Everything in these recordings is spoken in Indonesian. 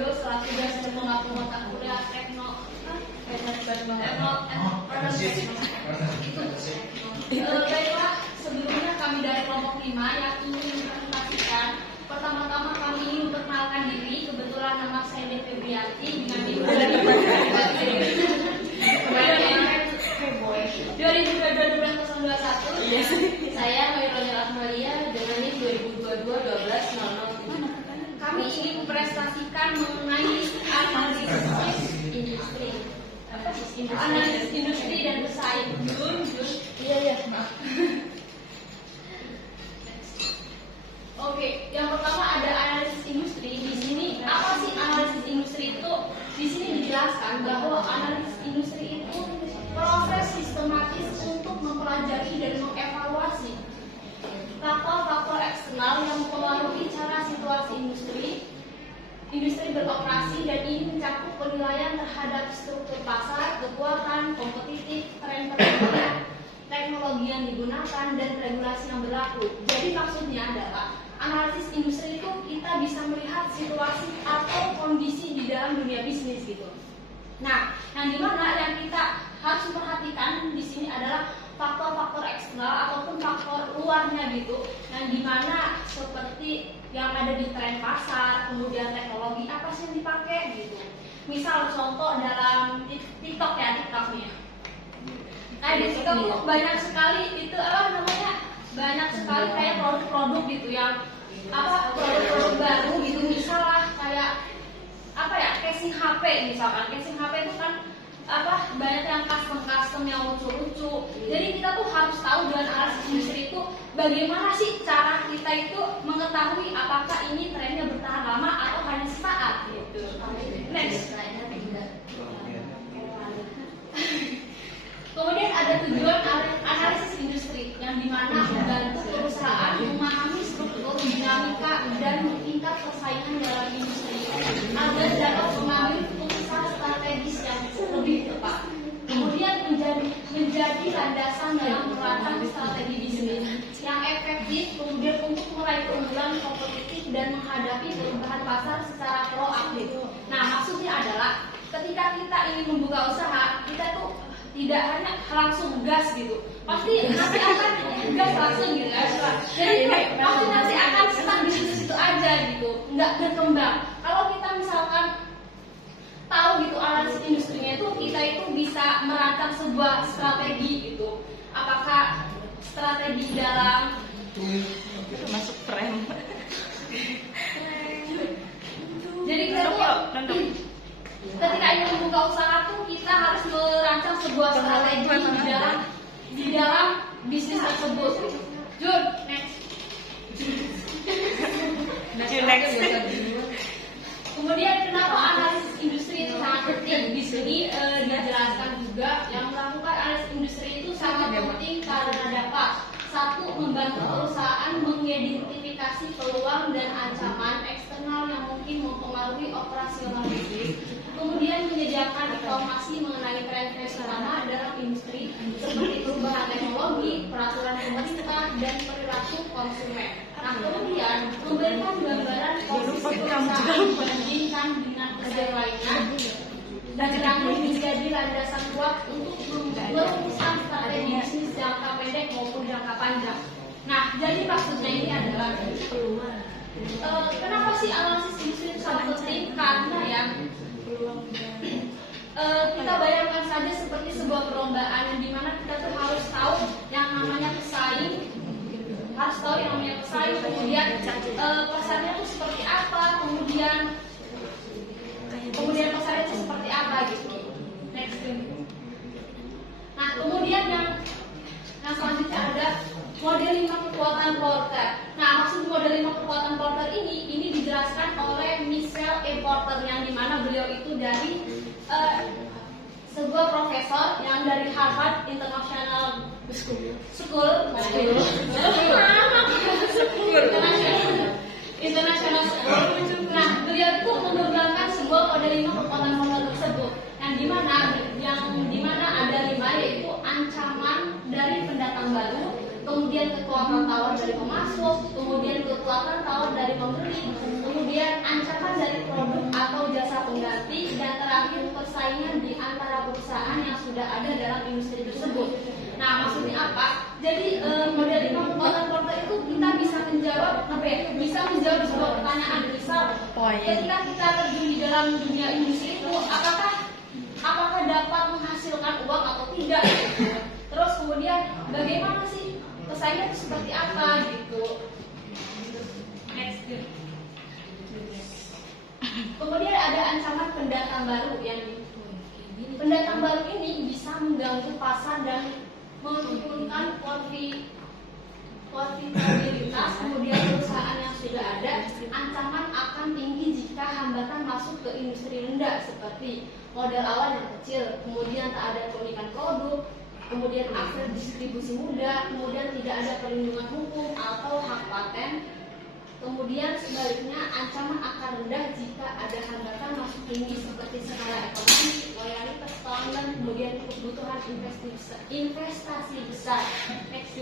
Widodo selaku dosen pengampu mata kuliah baiklah, sebelumnya kami dari kelompok 5 yang ingin mempresentasikan. Pertama-tama kami ingin memperkenalkan diri. Kebetulan nama saya Febriati dengan ibu 2022-2021. Saya Maironi Rahmalia dengan NIM 2022-1200. Kami ingin mempresentasikan mengenai analisis industri dan bersaing. Iya. Oke, yang pertama ada analisis industri. Di sini apa sih analisis industri itu? Di sini dijelaskan bahwa analisis industri itu proses sistematis untuk mempelajari dan mengevaluasi faktor-faktor eksternal yang mempengaruhi cara situasi industri beroperasi, dan ini mencakup penilaian terhadap struktur pasar, kekuatan, kompetitif, tren perkembangan, teknologi yang digunakan, dan regulasi yang berlaku. Jadi maksudnya adalah analisis industri itu kita bisa melihat situasi atau kondisi di dalam dunia bisnis gitu. Nah, yang dimana yang kita harus memperhatikan di sini adalah faktor-faktor eksternal ataupun faktor luarnya gitu, yang dimana seperti yang ada di tren pasar, kemudian teknologi apa sih yang dipakai gitu. Misal contoh dalam TikTok nih. Nah di TikTok tuh banyak sekali itu banyak sekali kayak produk-produk gitu yang produk-produk baru gitu, misalnya kayak casing HP misalkan. Casing HP itu kan banyak yang custom yang lucu-lucu. Jadi kita tuh harus tahu dengan analisis industri itu bagaimana sih cara kita itu mengetahui apakah ini trennya bertahan lama atau hanya sesaat gitu. Next. Kemudian ada tujuan analisis industri yang dimana membantu perusahaan memahami struktur, dinamika, dan tingkat persaingan dalam industri agar dapat mengambil keputusan strategis yang lebih tepat. Kemudian menjadi landasan dalam merancang strategi bisnis yang efektif, kemudian untuk meraih keunggulan kompetitif dan menghadapi perubahan pasar secara proaktif. Nah, maksudnya adalah ketika kita ingin membuka usaha, kita tuh tidak hanya langsung gas gitu, pasti nanti akan gas langsung gitu ya. Jadi pasti nanti akan stuck di situ aja gitu, nggak berkembang. Kalau kita misalkan tahu gitu analisis industrinya itu, kita itu bisa merancang sebuah strategi gitu. Apakah strategi dalam masuk tren. Jadi ketika ingin membuka usaha tuh kita harus merancang sebuah strategi di dalam bisnis tersebut. Jun, next. Kemudian kenapa analisis industri itu sangat penting? Di sini dijelaskan juga yang melakukan analisis industri itu sangat penting karena dapat satu, membantu perusahaan mengidentifikasi peluang dan ancaman eksternal yang mungkin mempengaruhi operasional bisnis. Kemudian menyediakan informasi mengenai tren-tren utama dalam industri seperti perubahan teknologi, peraturan pemerintah, dan perilaku konsumen. Nah, kemudian memberikan gambaran posisi perusahaan dibandingkan dengan pesaing lainnya dan menjadi landasan kuat untuk merumuskan strategi bisnis jangka pendek maupun jangka panjang. Nah, jadi maksudnya ini adalah kenapa sih analisis industri itu sangat penting? Karena ya kita bayangkan saja seperti sebuah perlombaan yang dimana kita tuh harus tahu yang namanya pesaing, kemudian pasarnya tuh seperti apa, kemudian pasarnya itu seperti apa gitu. Next. Nah, kemudian yang selanjutnya ada model 5 kekuatan Porter. Nah, maksud model 5 kekuatan Porter ini dijelaskan oleh Michel E. Porter, yang dimana beliau itu dari sebuah profesor yang dari Harvard International School. Nah, beliau itu mengembangkan sebuah model 5 kekuatan Porter tersebut, yang dimana ada 5, yaitu ancaman dari pendatang baru, kemudian kekuatan tawar dari pemasok, kemudian kekuatan tawar dari pembeli, kemudian ancaman dari produk atau persaingan di antara perusahaan yang sudah ada dalam industri tersebut. Nah, maksudnya apa? Jadi model income porter itu kita bisa menjawab bisa menjawab sebuah pertanyaan. Misal, ketika kita terjun di dalam dunia industri itu, apakah dapat menghasilkan uang atau tidak? Terus kemudian bagaimana sih persaingan itu seperti apa gitu? Next. Kemudian ada ancaman pendatang baru yang pendatang baru ini bisa mengganggu pasar dan menurunkan profitabilitas. Kemudian perusahaan yang sudah ada ancaman akan tinggi jika hambatan masuk ke industri rendah seperti modal awal yang kecil, kemudian tak ada keunikan produk, kemudian akses distribusi mudah, kemudian tidak ada perlindungan hukum atau hak paten. Kemudian sebaliknya ancaman akan rendah jika ada hambatan masuk tinggi seperti skala ekonomi, loyalitas pelanggan, kemudian kebutuhan investasi besar. Next.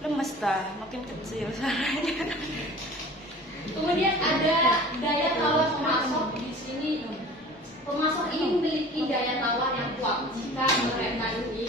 Lemes dah, makin kecil suaranya. Kemudian ada daya tawar pemasok. Di sini pemasok ini memiliki daya tawar yang kuat jika mereka ini